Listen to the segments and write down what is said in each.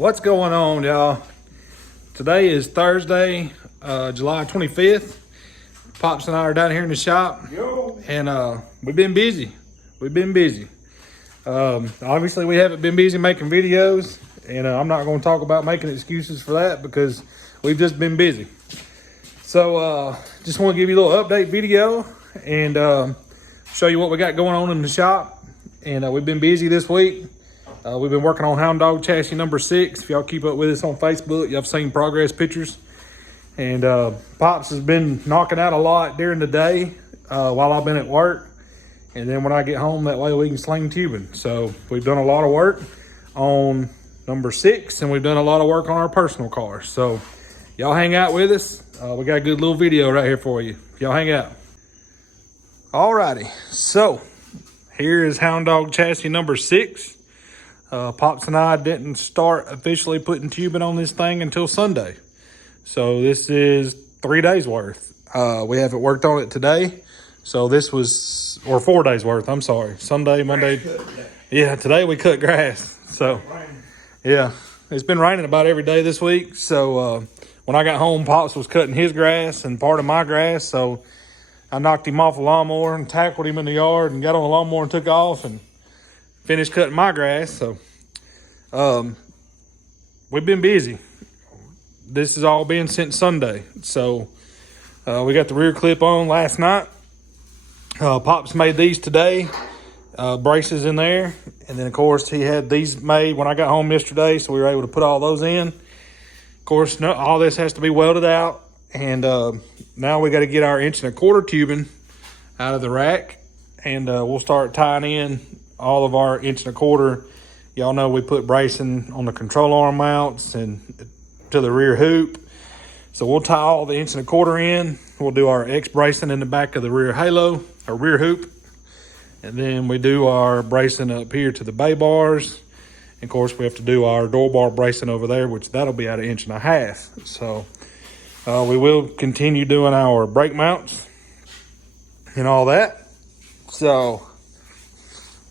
What's going on, y'all? Today is Thursday, July 25th. Pops and I are down here in the shop. And we've been busy. Obviously, we haven't been busy making videos, and I'm not going to talk about making excuses for that because we've just been busy. So just want to give you a little update video and show you what we got going on in the shop. And we've been busy this week. We've been working on Hound Dog chassis number 6. If y'all keep up with us on Facebook, y'all have seen progress pictures. And Pops has been knocking out a lot during the day while I've been at work. And then when I get home, that way we can sling tubing. So we've done a lot of work on number 6, and we've done a lot of work on our personal cars. So y'all hang out with us. We got a good little video right here for you. Y'all hang out. Alrighty, so here is Hound Dog chassis number 6. Pops and I didn't start officially putting tubing on this thing until Sunday. So this is 3 days worth. We haven't worked on it today. So this was, or 4 days worth, I'm sorry. Sunday, Monday. Yeah, today we cut grass. So yeah, it's been raining about every day this week. So when I got home, Pops was cutting his grass and part of my grass. So I knocked him off a lawnmower and tackled him in the yard and got on the lawnmower and took off and finished cutting my grass. So we've been busy. This has all been since Sunday. So we got the rear clip on last night. Pops made these today, braces in there, and then of course he had these made when I got home yesterday, so we were able to put all those in. Of course, all this has to be welded out, and now we got to get our 1 1/4 tubing out of the rack, and we'll start tying in all of our 1 1/4. Y'all know we put bracing on the control arm mounts and to the rear hoop. So we'll tie all the 1 1/4 in. We'll do our X bracing in the back of the rear halo, or rear hoop. And then we do our bracing up here to the bay bars. And of course, we have to do our door bar bracing over there, which that'll be at 1 1/2 inches. So we will continue doing our brake mounts and all that. So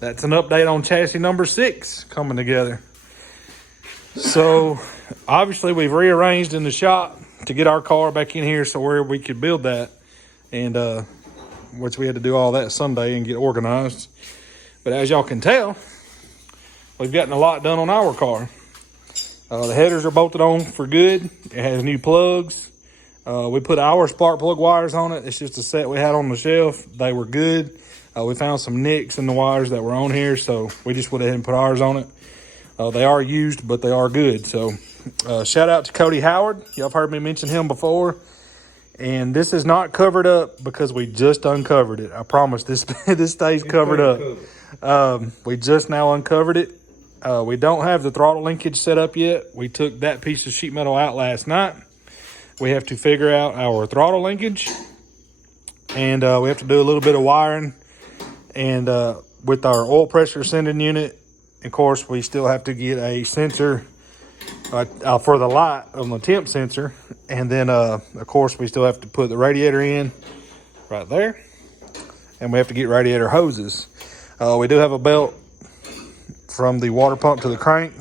that's an update on chassis number 6 coming together. So obviously we've rearranged in the shop to get our car back in here so where we could build that. And which we had to do all that Sunday and get organized. But as y'all can tell, we've gotten a lot done on our car. The headers are bolted on for good. It has new plugs. We put our spark plug wires on it. It's just a set we had on the shelf. They were good. We found some nicks in the wires that were on here, so we just went ahead and put ours on it. They are used, but they are good. So shout out to Cody Howard. Y'all have heard me mention him before. And this is not covered up because we just uncovered it. I promise this this stays covered up. We just now uncovered it. We don't have the throttle linkage set up yet. We took that piece of sheet metal out last night. We have to figure out our throttle linkage. And we have to do a little bit of wiring. And with our oil pressure sending unit, of course, we still have to get a sensor for the light on the temp sensor. And then, of course, we still have to put the radiator in right there. And we have to get radiator hoses. We do have a belt from the water pump to the crank.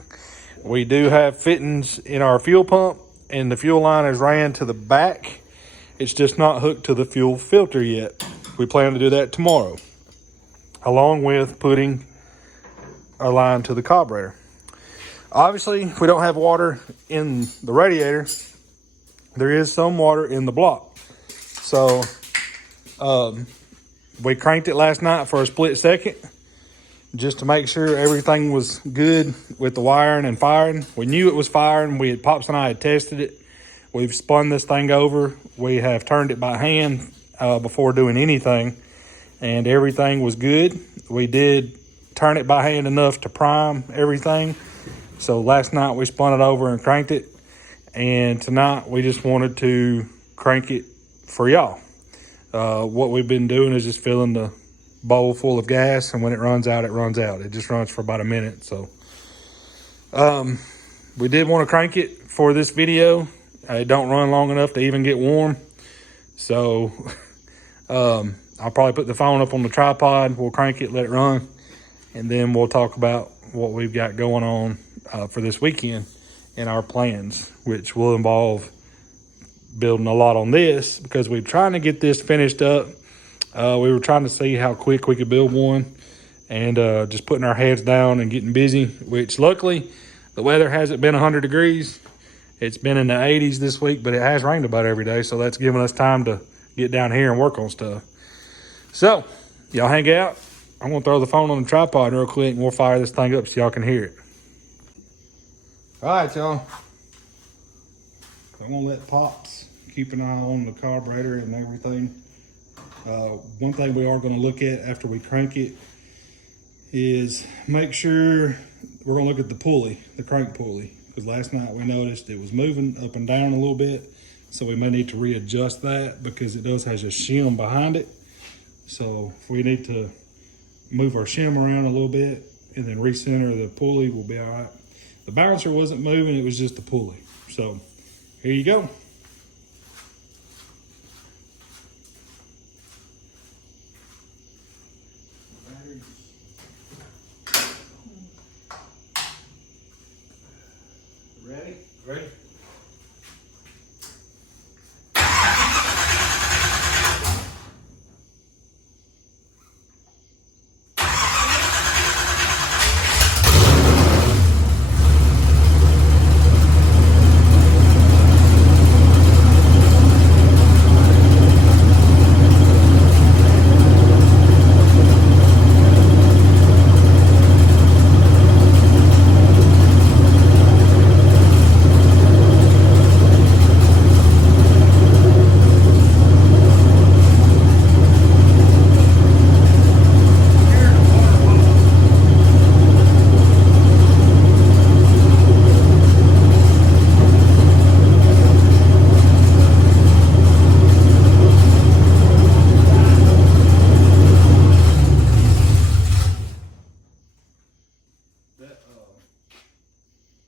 We do have fittings in our fuel pump, and the fuel line is ran to the back. It's just not hooked to the fuel filter yet. We plan to do that tomorrow, along with putting our line to the carburetor. Obviously, we don't have water in the radiator. There is some water in the block. So we cranked it last night for a split second just to make sure everything was good with the wiring and firing. We knew it was firing. Pops and I had tested it. We've spun this thing over. We have turned it by hand before doing anything, and everything was good. We did turn it by hand enough to prime everything. So last night we spun it over and cranked it. And tonight we just wanted to crank it for y'all. What we've been doing is just filling the bowl full of gas. And when it runs out, it runs out. It just runs for about a minute. So we did want to crank it for this video. It don't run long enough to even get warm. So I'll probably put the phone up on the tripod. We'll crank it, let it run. And then we'll talk about what we've got going on for this weekend. in our plans, which will involve building a lot on this because we're trying to get this finished up. We were trying to see how quick we could build one, and just putting our heads down and getting busy, which luckily the weather hasn't been 100 degrees. It's been in the 80s this week, but it has rained about every day, so that's giving us time to get down here and work on stuff. So y'all hang out. I'm gonna throw the phone on the tripod real quick and we'll fire this thing up so y'all can hear it. All right, y'all. I'm gonna let Pops keep an eye on the carburetor and everything. One thing we are gonna look at after we crank it is make sure we're gonna look at the pulley, the crank pulley, because last night we noticed it was moving up and down a little bit. So we may need to readjust that because it does have a shim behind it. So if we need to move our shim around a little bit and then recenter the pulley, we'll be all right. The balancer wasn't moving, it was just the pulley. So here you go. Ready? Ready.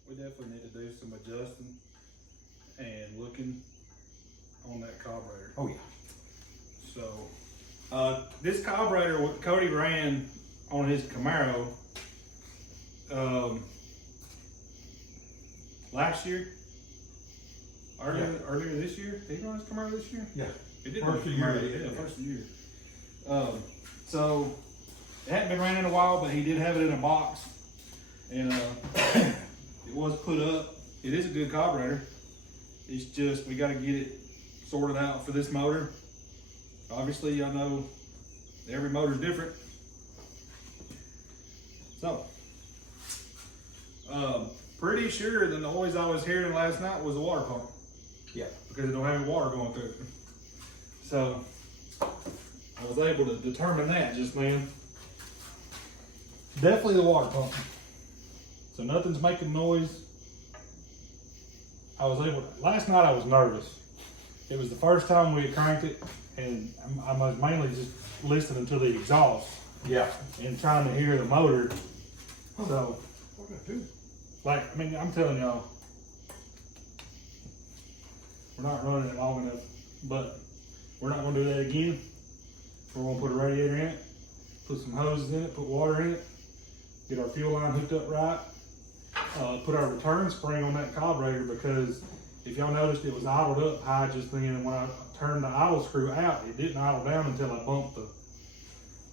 We definitely need to do some adjusting and looking on that carburetor. Oh yeah. So this carburetor what Cody ran on his Camaro last year, earlier this year. Did he run his Camaro this year? Yeah. It did run his Camaro. Yeah, first year. So it hadn't been ran in a while, but he did have it in a box, and it was put up. It is a good carburetor. It's just we got to get it sorted out for this motor. Obviously, y'all know every motor's different. So, pretty sure the noise I was hearing last night was the water pump. Yeah. Because it don't have any water going through it. So, I was able to determine that just then. Definitely the water pump. So nothing's making noise. Last night I was nervous. It was the first time we had cranked it, and I was mainly just listening to the exhaust. Yeah. And trying to hear the motor. So, like, I mean, I'm telling y'all, we're not running it long enough, but we're not gonna do that again. We're gonna put a radiator in it, put some hoses in it, put water in it, get our fuel line hooked up right, put our return spring on that carburetor, because if y'all noticed it was idled up high just then, and when I turned the idle screw out, it didn't idle down until I bumped the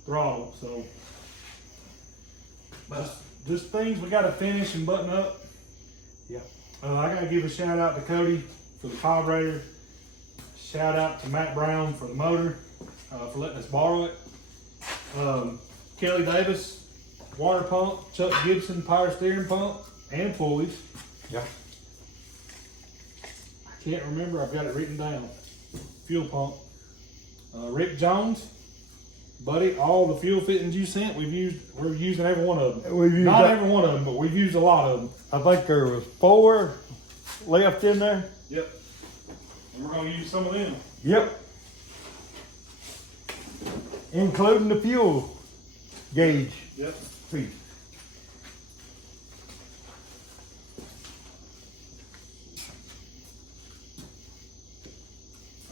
throttle. So, just things we gotta finish and button up. Yeah. I gotta give a shout out to Cody for the carburetor. Shout out to Matt Brown for the motor, for letting us borrow it. Kelly Davis, water pump. Chuck Gibson, power steering pump and pulleys. Yeah. I can't remember, I've got it written down. Fuel pump. Rick Jones, buddy, all the fuel fittings you sent, we're using every one of them. Every one of them, but we've used a lot of them. I think there was 4 left in there. Yep. And we're gonna use some of them. Yep. Including the fuel gauge. Yep. Piece.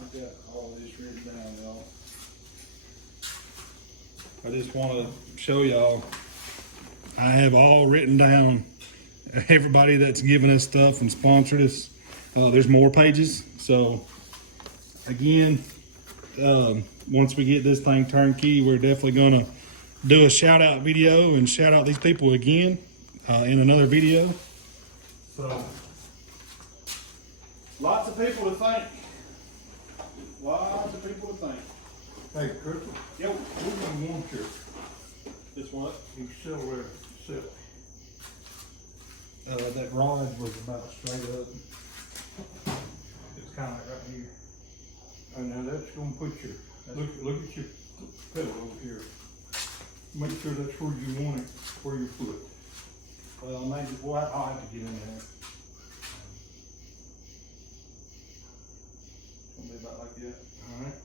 I've got all this written down, y'all. I just want to show y'all. I have all written down everybody that's given us stuff and sponsored us. There's more pages. So again, once we get this thing turnkey, we're definitely gonna do a shout out video and shout out these people again in another video. So lots of people to thank. Lots of people to thank. Hey, Crystal. Yo, We're gonna want your this what? accelerator silk. That rod was about straight up. It's kind of like right here. And now that's gonna put your, look at your pedal over here. Make sure that's where you want it, where your foot. Well, maybe I'll have to get in there. It's gonna be about like that. Alright,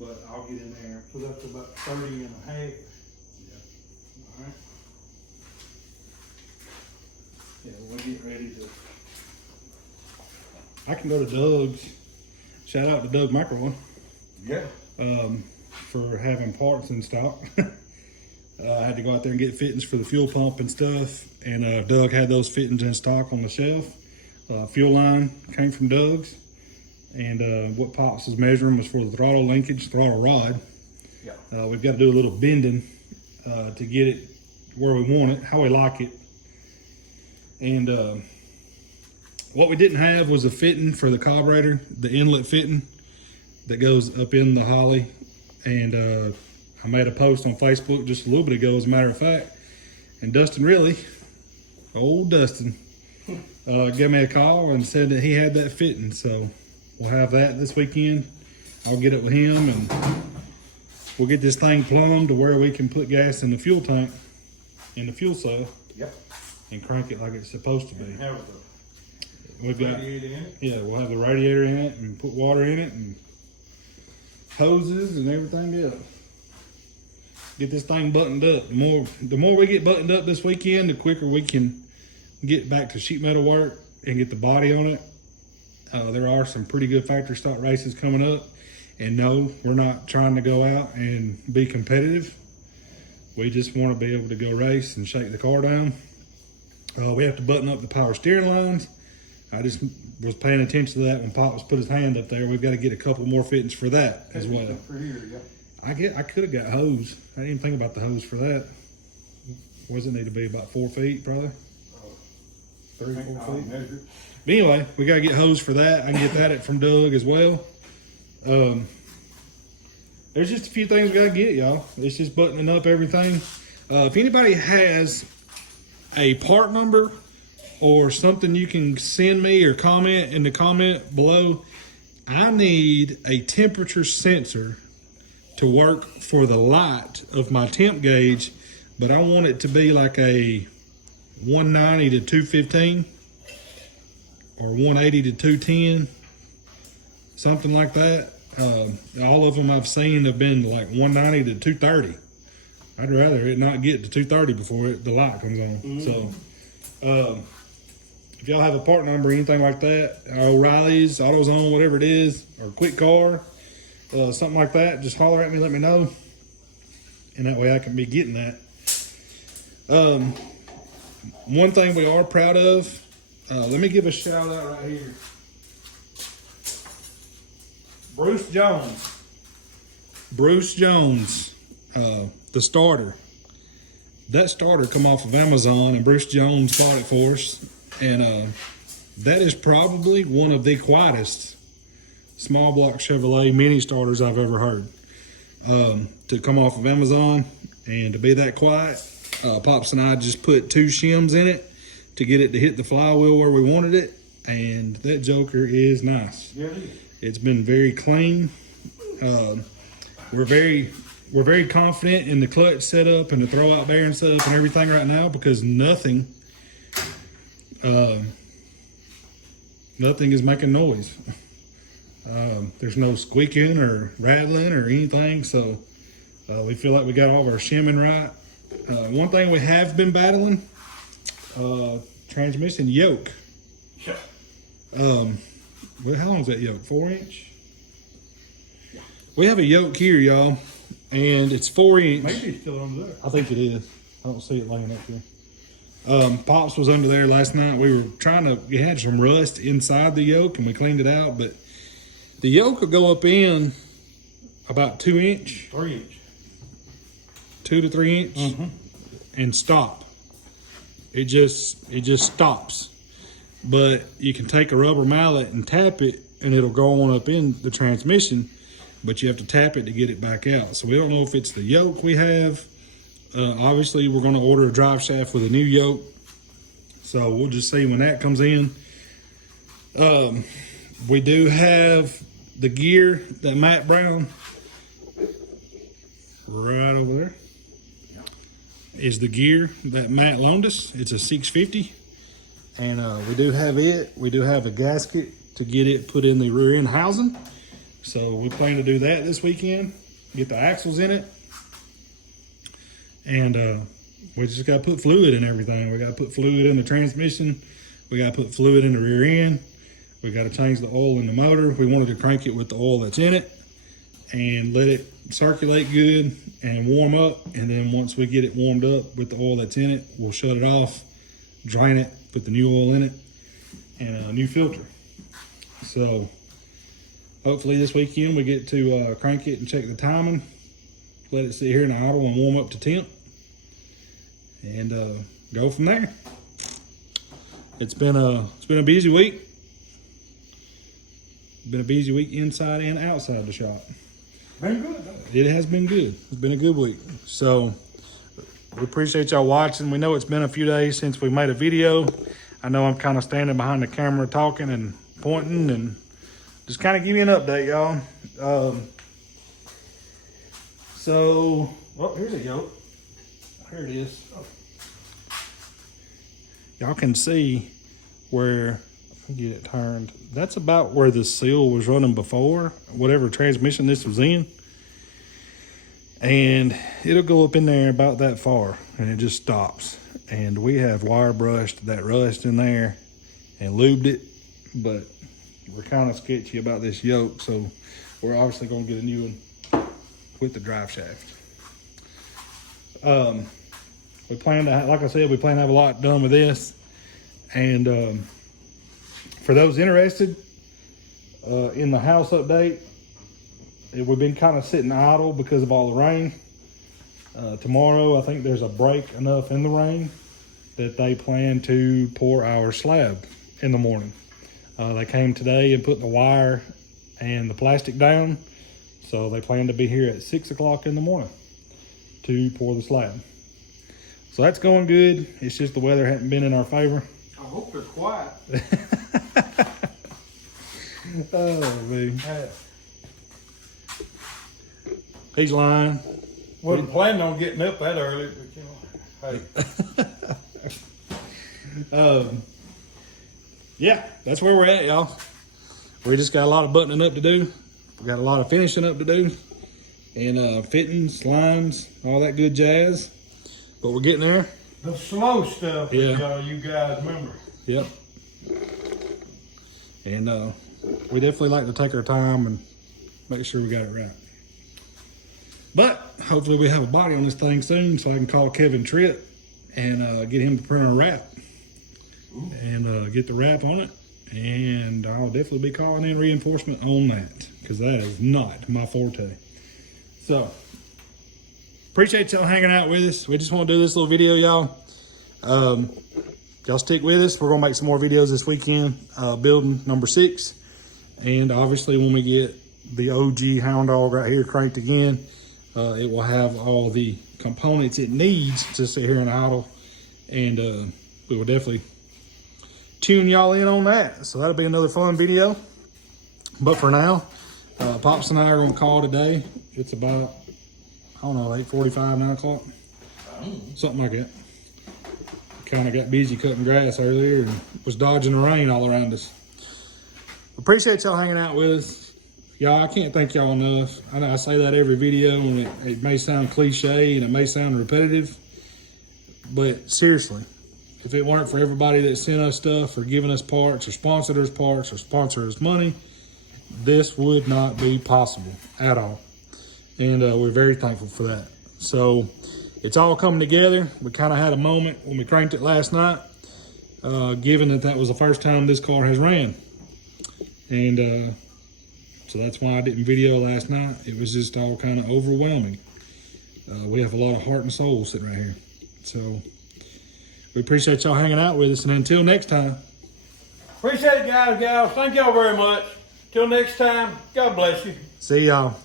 But I'll get in there. so that's about 30 and a half. Yeah. Alright. Yeah, we'll get ready to. I can go to Doug's. Shout out to Doug Microwave Yeah. for having parts in stock. I had to go out there and get fittings for the fuel pump and stuff, and Doug had those fittings in stock on the shelf. Fuel line came from Doug's, and what Pops was measuring was for the throttle linkage, throttle rod. Yeah. We've got to do a little bending to get it where we want it, how we like it. And what we didn't have was a fitting for the carburetor, the inlet fitting that goes up in the Holly. And I made a post on Facebook just a little bit ago, as a matter of fact. And Dustin Riley, old Dustin, gave me a call and said that he had that fitting. So we'll have that this weekend. I'll get it with him and we'll get this thing plumbed to where we can put gas in the fuel tank, in the fuel cell, Yep. and crank it like it's supposed to be. And have We've the got, radiator in it. yeah, we'll have the radiator in it and put water in it and hoses and everything else. Get this thing buttoned up. The more we get buttoned up this weekend, the quicker we can get back to sheet metal work and get the body on it. There are some pretty good factory stock races coming up. And no, we're not trying to go out and be competitive. We just want to be able to go race and shake the car down. We have to button up the power steering lines. I just was paying attention to that when Pops put his hand up there. We've got to get a couple more fittings for that as well. For here, yeah. I could have got hose. I didn't even think about the hose for that. What does it need to be? About 4 feet, probably? 3 or 4 I'll feet. measure. But anyway, we got to get hose for that. I can get that from Doug as well. There's just a few things we got to get, y'all. It's just buttoning up everything. If anybody has a part number or something you can send me or comment in the comment below, I need a temperature sensor to work for the light of my temp gauge, but I want it to be like a 190 to 215 or 180 to 210, something like that. All of them I've seen have been like 190 to 230. I'd rather it not get to 230 before the light comes on. So if y'all have a part number or anything like that, O'Reilly's, AutoZone, whatever it is, or Quick Car, something like that, just holler at me, let me know. And that way I can be getting that. One thing we are proud of, let me give a shout out right here. Bruce Jones, the starter. That starter come off of Amazon and Bruce Jones bought it for us. And that is probably one of the quietest small block Chevrolet mini starters I've ever heard. To come off of Amazon and to be that quiet, Pops and I just put 2 shims in it to get it to hit the flywheel where we wanted it. And that joker is nice. Yeah, it is. It's been very clean. We're very confident in the clutch setup and the throw out bearing setup and everything right now because nothing is making noise. There's no squeaking or rattling or anything, so we feel like we got all of our shimming right. One thing we have been battling, transmission yoke. Yeah. Well, how long is that yoke? 4 inch? We have a yoke here, y'all, and it's 4 inch. Maybe it's still under there. I think it is. I don't see it laying up here. Pops was under there last night. We were we had some rust inside the yoke and we cleaned it out, but the yoke will go up in about 2 inch. 3 inch. 2 to 3 inch and stop. It just stops. But you can take a rubber mallet and tap it and it'll go on up in the transmission, but you have to tap it to get it back out. So we don't know if it's the yoke we have. Obviously we're gonna order a drive shaft with a new yoke. So we'll just see when that comes in. We do have the gear that Matt Brown, right over there, is the gear that Matt loaned us. It's a 650. And we do have it. We do have a gasket to get it put in the rear end housing. So we plan to do that this weekend, get the axles in it. And we just got to put fluid in everything. We got to put fluid in the transmission. We got to put fluid in the rear end. We got to change the oil in the motor. We wanted to crank it with the oil that's in it and let it circulate good and warm up. And then once we get it warmed up with the oil that's in it, we'll shut it off, drain it, put the new oil in it, and a new filter. So hopefully this weekend we get to crank it and check the timing, let it sit here in the idle and warm up to temp, and go from there. It's been a busy week. Been a busy week inside and outside the shop. Been good. It has been good. It's been a good week. So we appreciate y'all watching. We know it's been a few days since we made a video. I know I'm kind of standing behind the camera talking and pointing and just kind of give you an update, y'all. So, well, here's a yoke. Here it is. Y'all can see where, get it turned. That's about where the seal was running before, whatever transmission this was in. And it'll go up in there about that far and it just stops. And we have wire brushed that rust in there and lubed it, but we're kind of sketchy about this yoke. So we're obviously gonna get a new one with the drive shaft. We plan to, like I said, we plan to have a lot done with this. And for those interested in the house update, we've been kind of sitting idle because of all the rain. Tomorrow, I think there's a break enough in the rain that they plan to pour our slab in the morning. They came today and put the wire and the plastic down. So they plan to be here at 6 o'clock in the morning to pour the slab. So that's going good. It's just the weather hasn't been in our favor. I hope they're quiet. Oh, man. He's lying. Wasn't planning on getting up that early, but you know, hey. Yeah, that's where we're at, y'all. We just got a lot of buttoning up to do. We got a lot of finishing up to do. And fittings, lines, all that good jazz. But we're getting there. The slow stuff, yeah. You guys remember. Yep. And we definitely like to take our time and make sure we got it right. But hopefully we have a body on this thing soon so I can call Kevin Tripp and get him to print a wrap. Ooh. And get the wrap on it. And I'll definitely be calling in reinforcement on that because that is not my forte. So, appreciate y'all hanging out with us. We just want to do this little video, y'all. Y'all stick with us. We're going to make some more videos this weekend, building number 6. And obviously when we get the OG Hound Dog right here cranked again, it will have all the components it needs to sit here and idle. And we will definitely tune y'all in on that. So that'll be another fun video. But for now, Pops and I are going to call today. It's about, I don't know, 8:45, 9 o'clock. Something like that. Kind of got busy cutting grass earlier and was dodging the rain all around us. Appreciate y'all hanging out with us. Y'all, I can't thank y'all enough. I know I say that every video and it may sound cliche and it may sound repetitive, but seriously, if it weren't for everybody that sent us stuff or giving us parts or sponsored us parts or sponsored us money, this would not be possible at all. And we're very thankful for that. So it's all coming together. We kind of had a moment when we cranked it last night, given that was the first time this car has ran. And so that's why I didn't video last night. It was just all kind of overwhelming. We have a lot of heart and soul sitting right here. So we appreciate y'all hanging out with us. And until next time. Appreciate it, guys, gals. Thank y'all very much. Till next time, God bless you. See y'all.